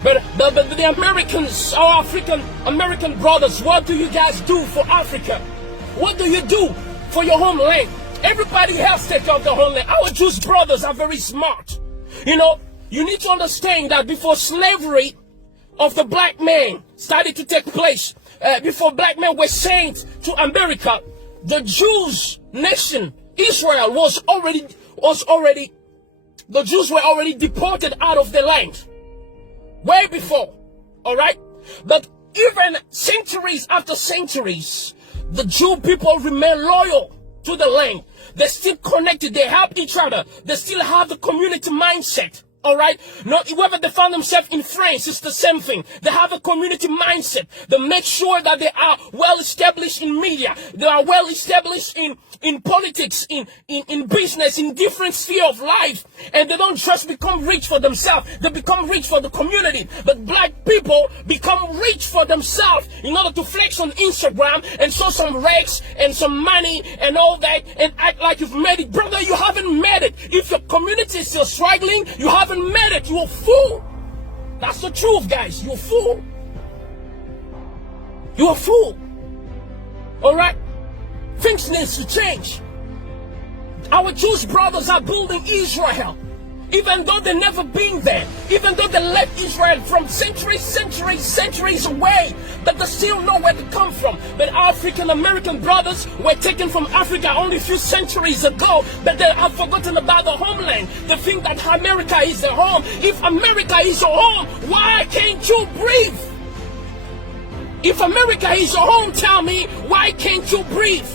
But the Americans, our African American brothers, what do you guys do for Africa? What do you do for your homeland? Everybody has to take care of their homeland. Our Jewish brothers are very smart. You know, you need to understand that before slavery of the black man started to take place, before black men were sent to America, the Jews nation, Israel, the Jews were already deported out of the land. Way before, all right? But even centuries after centuries, the Jew people remain loyal to the land. They're still connected. They help each other. They still have the community mindset. All right. Not whether they found themselves in France, it's the same thing. They have a community mindset. They make sure that they are well established in media. They are well established in politics, in business, in different sphere of life. And they don't just become rich for themselves. They become rich for the community. But black people become rich for themselves in order to flex on Instagram and show some racks and some money and all that and act like you've made it. Brother, you haven't made it. If your community is still struggling, you haven't made it. You're a fool. That's the truth, guys. You're a fool. You're a fool. All right? Things need to change. Our Jewish brothers are building Israel. Even though they've never been there. Even though they left Israel from centuries away. But they still know where to come from. But African American brothers were taken from Africa only a few centuries ago. But they have forgotten about the homeland. They think that America is their home. If America is your home, why can't you breathe? If America is your home, tell me, why can't you breathe?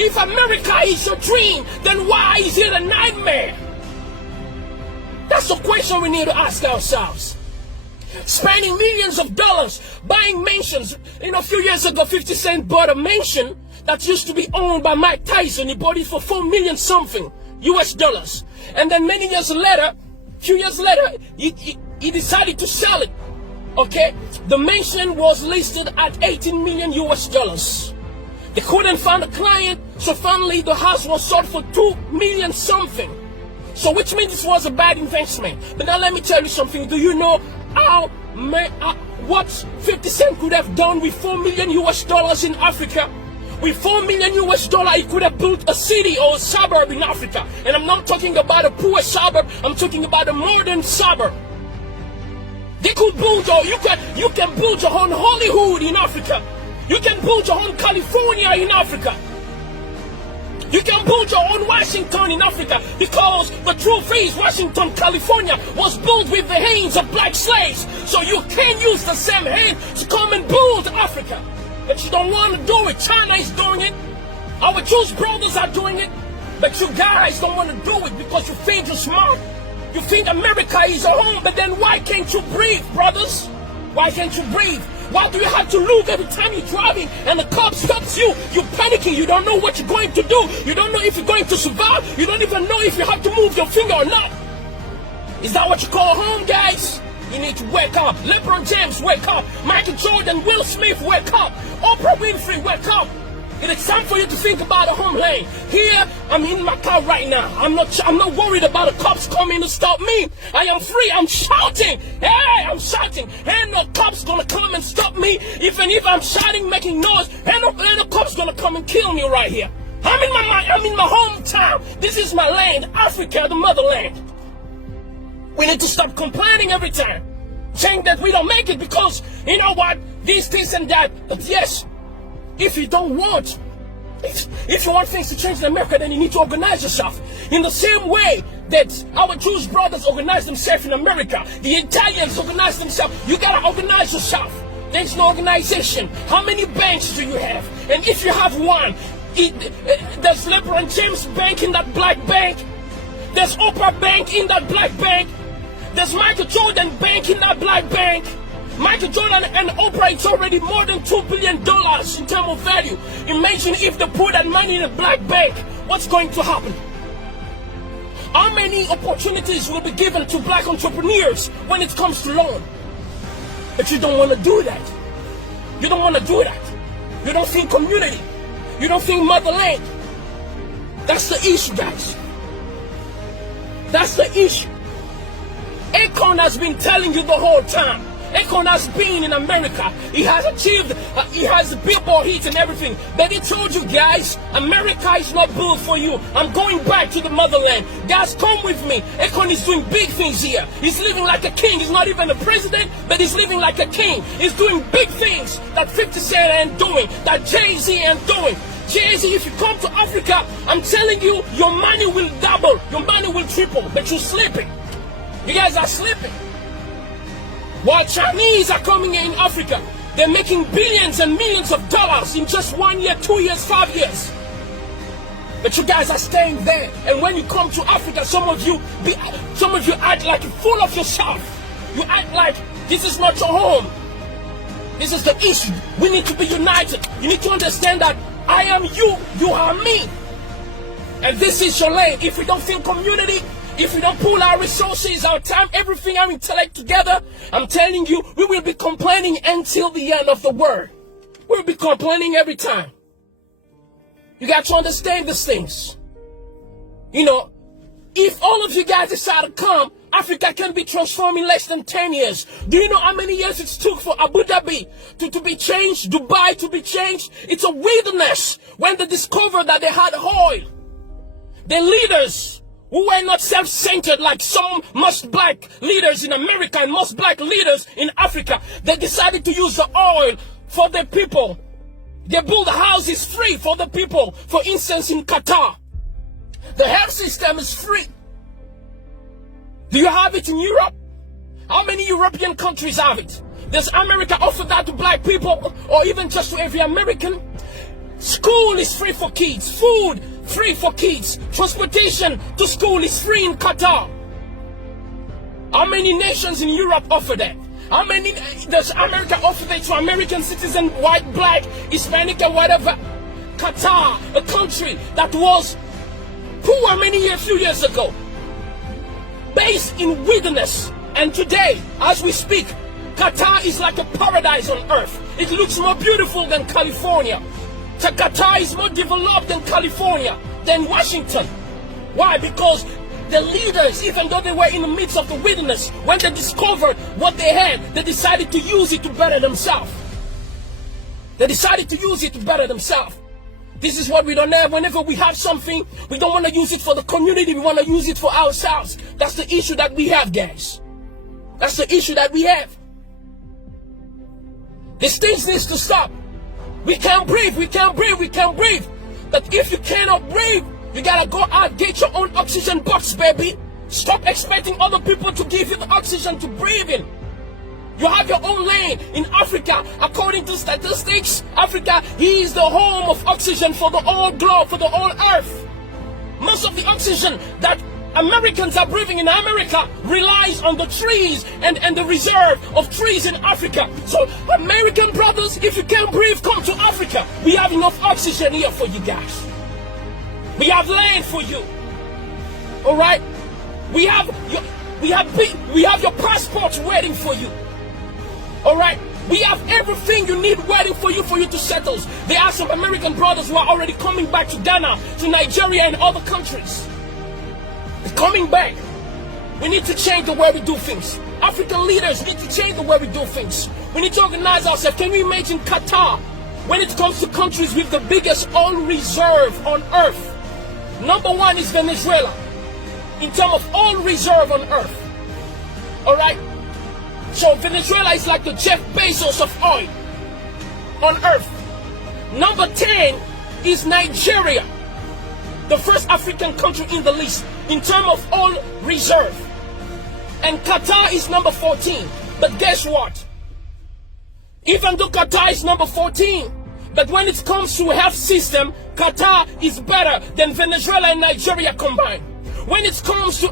If America is your dream, then why is it a nightmare? That's the question we need to ask ourselves. Spending millions of dollars buying mansions. You know, a few years ago, 50 Cent bought a mansion that used to be owned by Mike Tyson. He bought it for $4 million something US dollars. And then many years later, few years later, he decided to sell it. Okay? The mansion was listed at 18 million US dollars. They couldn't find a client, so finally the house was sold for 2 million something. So which means this was a bad investment. But now let me tell you something. Do you know what 50 Cent could have done with 4 million US dollars in Africa? With 4 million US dollars, he could have built a city or a suburb in Africa. And I'm not talking about a poor suburb, I'm talking about a modern suburb. They could build you can build your own Hollywood in Africa. You can build your own California in Africa. You can build your own Washington in Africa, because the truth is Washington, California was built with the hands of black slaves. So you can use the same hand to come and build Africa. But you don't want to do it. China is doing it. Our Jewish brothers are doing it. But you guys don't want to do it because you think you're smart. You think America is your home, but then why can't you breathe, brothers? Why can't you breathe? Why do you have to look every time you're driving and the cop stops you? You're panicking. You don't know what you're going to do. You don't know if you're going to survive. You don't even know if you have to move your finger or not. Is that what you call home, guys? You need to wake up. LeBron James, wake up. Michael Jordan, Will Smith, wake up. Oprah Winfrey, wake up. It is time for you to think about the homeland. Here, I'm in my car right now. I'm not worried about the cops coming to stop me. I am free. I'm shouting. Hey, I'm shouting. Ain't no cops gonna come and stop me. Even if I'm shouting, making noise, ain't no cops gonna come and kill me right here. I'm in my hometown. This is my land, Africa, the motherland. We need to stop complaining every time, saying that we don't make it because, you know what, this and that. But yes, if you don't want, if you want things to change in America, then you need to organize yourself. In the same way that our Jewish brothers organize themselves in America, the Italians organize themselves. You gotta organize yourself. There's no organization. How many banks do you have? And if you have one, there's LeBron James Bank in that black bank. There's Oprah Bank in that black bank. There's Michael Jordan Bank in that black bank. Michael Jordan and Oprah, it's already more than $2 billion in terms of value. Imagine if they put that money in a black bank, what's going to happen? How many opportunities will be given to black entrepreneurs when it comes to loan? But you don't want to do that. You don't want to do that. You don't think community. You don't think motherland. That's the issue, guys. That's the issue. Akon has been telling you the whole time. Akon has been in America. He has achieved, he has billboard hits and everything. But he told you guys, America is not built for you. I'm going back to the motherland. Guys, come with me. Akon is doing big things here. He's living like a king. He's not even a president, but he's living like a king. He's doing big things that 50 Cent ain't doing, that Jay-Z ain't doing. Jay-Z, if you come to Africa, I'm telling you, your money will double, your money will triple, but you're sleeping. You guys are sleeping. While Chinese are coming in Africa, they're making billions and millions of dollars in just 1 year, 2 years, 5 years. But you guys are staying there. And when you come to Africa, some of you act like you're full of yourself. You act like this is not your home. This is the issue. We need to be united. You need to understand that I am you, you are me. And this is your lane. If we don't feel community, if we don't pool our resources, our time, everything, our intellect together, I'm telling you, we will be complaining until the end of the world. We'll be complaining every time. You got to understand these things. You know, if all of you guys decide to come, Africa can be transformed in less than 10 years. Do you know how many years it took for Abu Dhabi to be changed, Dubai to be changed? It's a wilderness. When they discovered that they had oil, the leaders who were not self-centered like some most black leaders in America and most black leaders in Africa, they decided to use the oil for the people. They built houses free for the people. For instance, in Qatar, the health system is free. Do you have it in Europe? How many European countries have it? Does America offer that to black people or even just to every American? School is free for kids. Food free for kids. Transportation to school is free in Qatar. How many nations in Europe offer that? How many does America offer that to American citizens, white, black, Hispanic, or whatever? Qatar, a country that was poor few years ago, based in wilderness, and today, as we speak, Qatar is like a paradise on earth. It looks more beautiful than California. Qatar is more developed than California, than Washington. Why? Because the leaders, even though they were in the midst of the wilderness, when they discovered what they had, they decided to use it to better themselves. They decided to use it to better themselves. This is what we don't have. Whenever we have something, we don't want to use it for the community. We want to use it for ourselves. That's the issue that we have, guys. That's the issue that we have. These things needs to stop. We can't breathe. We can't breathe. We can't breathe. But if you cannot breathe, you gotta go out, get your own oxygen box, baby. Stop expecting other people to give you the oxygen to breathe in. You have your own lane. In Africa, according to statistics, Africa is the home of oxygen for the whole globe, for the whole earth. Most of the oxygen that Americans are breathing in America relies on the trees and the reserve of trees in Africa. So, American brothers, if you can't breathe, come to Africa. We have enough oxygen here for you guys. We have land for you. All right? We have your passports waiting for you. All right? We have everything you need waiting for you to settle. There are some American brothers who are already coming back to Ghana, to Nigeria, and other countries. They're coming back. We need to change the way we do things. African leaders need to change the way we do things. We need to organize ourselves. Can you imagine Qatar? When it comes to countries with the biggest oil reserve on earth, number one is Venezuela in terms of oil reserve on earth. All right? So Venezuela is like the Jeff Bezos of oil on earth. Number 10 is Nigeria, the first African country in the list in terms of oil reserve. And Qatar is number 14. But guess what? Even though Qatar is number 14, but when it comes to health system, Qatar is better than Venezuela and Nigeria combined. When it comes to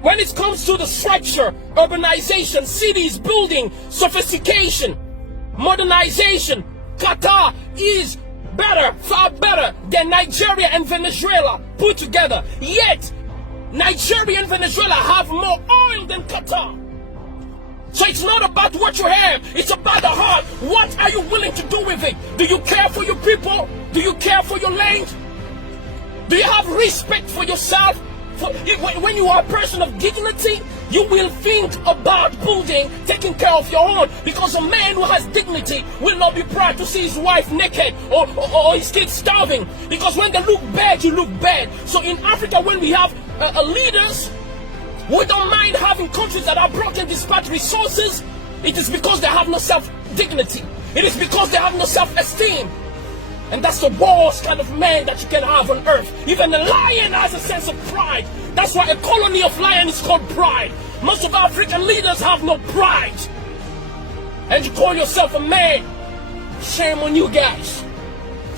when it comes to the structure, urbanization, cities, building, sophistication, modernization, Qatar is better, far better than Nigeria and Venezuela put together. Yet, Nigeria and Venezuela have more oil than Qatar. So it's not about what you have, it's about the heart. What are you willing to do with it? Do you care for your people? Do you care for your land? Do you have respect for yourself, When you are a person of dignity, you will think about building, taking care of your own. Because a man who has dignity will not be proud to see his wife naked or his kids starving. Because when they look bad, you look bad. So in Africa, when we have leaders, we don't mind having countries that are broken despite resources. It is because they have no self-dignity. It is because they have no self-esteem. And that's the worst kind of man that you can have on earth. Even a lion has a sense of pride. That's why a colony of lions is called pride. Most of African leaders have no pride. And you call yourself a man. Shame on you guys.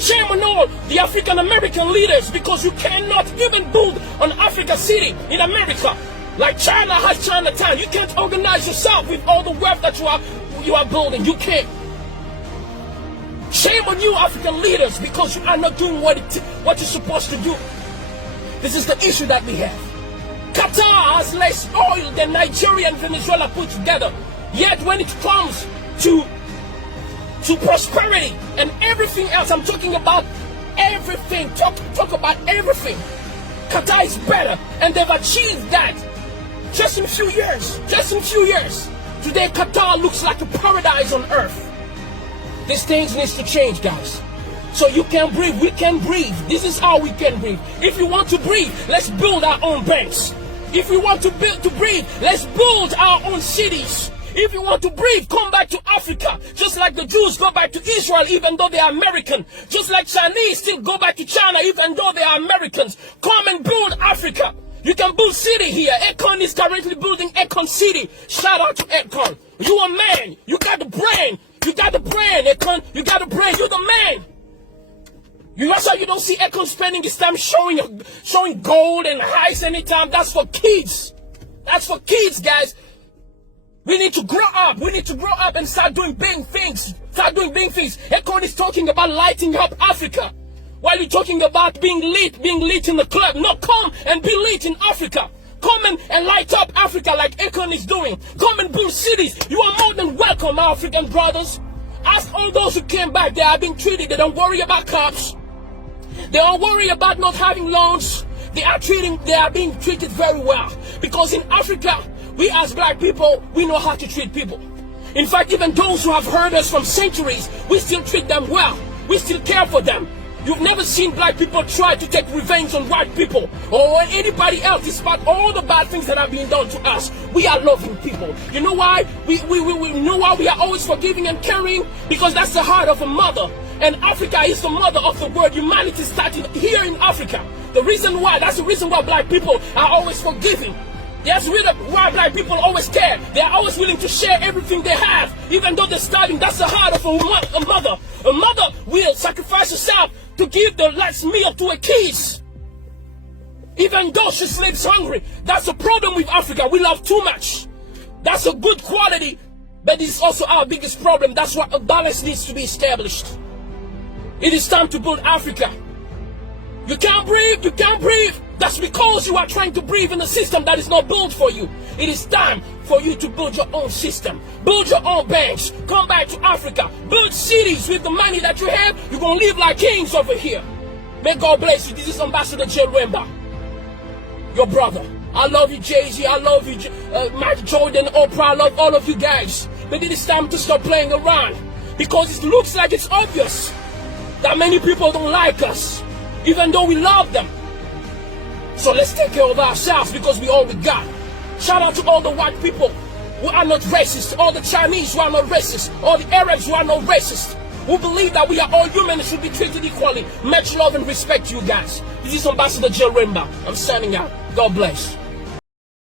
Shame on all the African American leaders, because you cannot even build an Africa city in America. Like China has Chinatown. You can't organize yourself with all the wealth that you are building. You can't. Shame on you, African leaders, because you are not doing what you're supposed to do. This is the issue that we have. Qatar has less oil than Nigeria and Venezuela put together. Yet when it comes to prosperity and everything else, I'm talking about everything. Talk about everything. Qatar is better, and they've achieved that just in a few years. Just in a few years. Today, Qatar looks like a paradise on earth. These things need to change, guys. So you can breathe, we can breathe. This is how we can breathe. If you want to breathe, let's build our own banks. If we want to breathe, let's build our own cities. If you want to breathe, come back to Africa. Just like the Jews go back to Israel even though they are American. Just like Chinese still go back to China even though they are Americans. Come and build Africa. You can build city here. Akon is currently building Akon City. Shout out to Akon. You a man. You got the brain. You got the brain, Akon. You got the brain. You're the man. That's why you don't see Akon spending his time showing gold and highs anytime. That's for kids. That's for kids, guys. We need to grow up. We need to grow up and start doing big things. Start doing big things. Akon is talking about lighting up Africa. While you're talking about being lit in the club. No, come and be lit in Africa. Come and light up Africa like Akon is doing. Come and build cities. You are more than welcome, my African brothers. Ask all those who came back. They are being treated. They don't worry about cops. They don't worry about not having loans. They are being treated very well. Because in Africa, we as black people, we know how to treat people. In fact, even those who have heard us from centuries, we still treat them well. We still care for them. You've never seen black people try to take revenge on white people or anybody else, despite all the bad things that are being done to us. We are loving people. You know why? We know why we are always forgiving and caring? Because that's the heart of a mother. And Africa is the mother of the world. Humanity started here in Africa. That's the reason why black people are always forgiving. That's why black people always care. They are always willing to share everything they have, even though they're starving. That's the heart of a mother. A mother will sacrifice herself to give the last meal to her kids, even though she sleeps hungry. That's the problem with Africa. We love too much. That's a good quality, but it's also our biggest problem. That's why a balance needs to be established. It is time to build Africa. You can't breathe. You can't breathe. That's because you are trying to breathe in a system that is not built for you. It is time for you to build your own system. Build your own banks. Come back to Africa. Build cities with the money that you have. You're going to live like kings over here. May God bless you. This is Ambassador J. Wemba, your brother. I love you, Jay-Z. I love you, Mike Jordan, Oprah. I love all of you guys. But it is time to stop playing around. Because it looks like it's obvious that many people don't like us, even though we love them. So let's take care of ourselves, because we all we got. Shout out to all the white people who are not racist, all the Chinese who are not racist, all the Arabs who are not racist, who believe that we are all human and should be treated equally. Much love and respect to you guys. This is Ambassador J. Wemba. I'm signing out. God bless.